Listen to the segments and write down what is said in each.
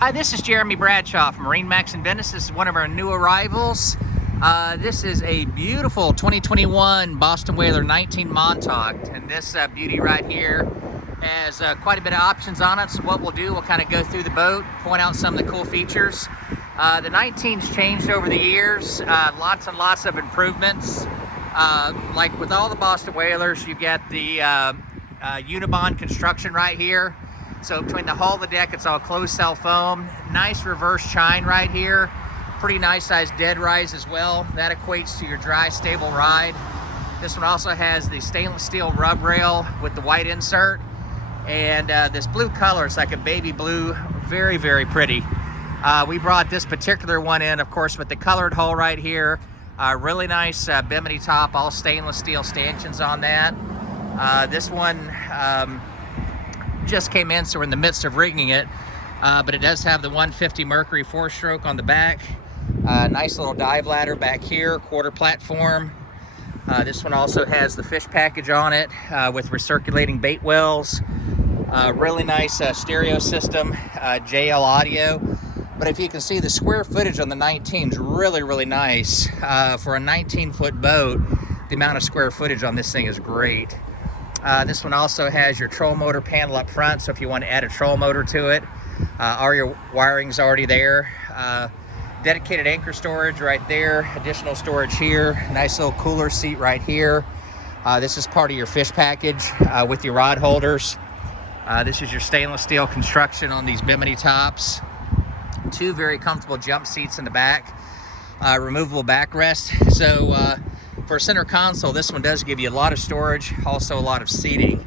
Hi, this is Jeremy Bradshaw from MarineMax in Venice. This is one of our new arrivals. This is a beautiful 2021 Boston Whaler 19 Montauk, and this beauty right here has quite a bit of options on it. So what we'll do, we'll kind of go through the boat, point out some of the cool features. The 19's changed over the years, lots and lots of improvements. Like with all the Boston Whalers, you've got the Unibond construction right here. So between the hull and the deck, it's all closed cell foam. Nice reverse chine right here. Pretty nice sized dead rise as well. That equates to your dry, stable ride. This one also has the stainless steel rub rail with the white insert. And this blue color, it's like a baby blue, very, very pretty. We brought this particular one in, of course, with the colored hull right here. Really nice bimini top, all stainless steel stanchions on that. This one just came in, so we're in the midst of rigging it, but it does have the 150 Mercury 4-stroke on the back. Nice little dive ladder back here, quarter platform. This one also has the fish package on it with recirculating bait wells. Really nice stereo system, JL audio. But if you can see, the square footage on the 19 is really, really nice. For a 19-foot boat, the amount of square footage on this thing is great. This one also has your troll motor panel up front, so if you want to add a troll motor to it, all your wiring's already there. Dedicated anchor storage right there, additional storage here, nice little cooler seat right here. This is part of your fish package with your rod holders. This is your stainless steel construction on these bimini tops. Two very comfortable jump seats in the back, removable backrest. So for a center console, this one does give you a lot of storage, also a lot of seating.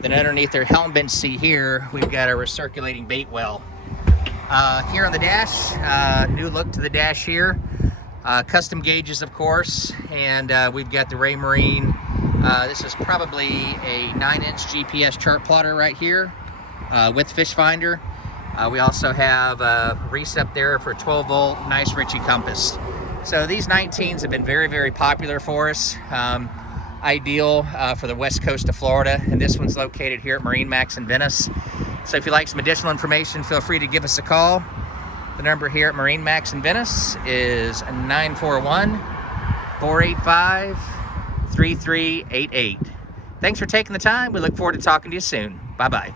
Then underneath their helm bench seat here, we've got a recirculating bait well. Here on the dash, new look to the dash here. Custom gauges, of course, and we've got the Raymarine. This is probably a 9-inch GPS chart plotter right here with fish finder. We also have a recep there for 12-volt, nice Ritchie compass. So these 19s have been very, very popular for us. Ideal for the west coast of Florida, and this one's located here at MarineMax in Venice. So if you'd like some additional information, feel free to give us a call. The number here at MarineMax in Venice is 941-485-3388. Thanks for taking the time. We look forward to talking to you soon. Bye-bye.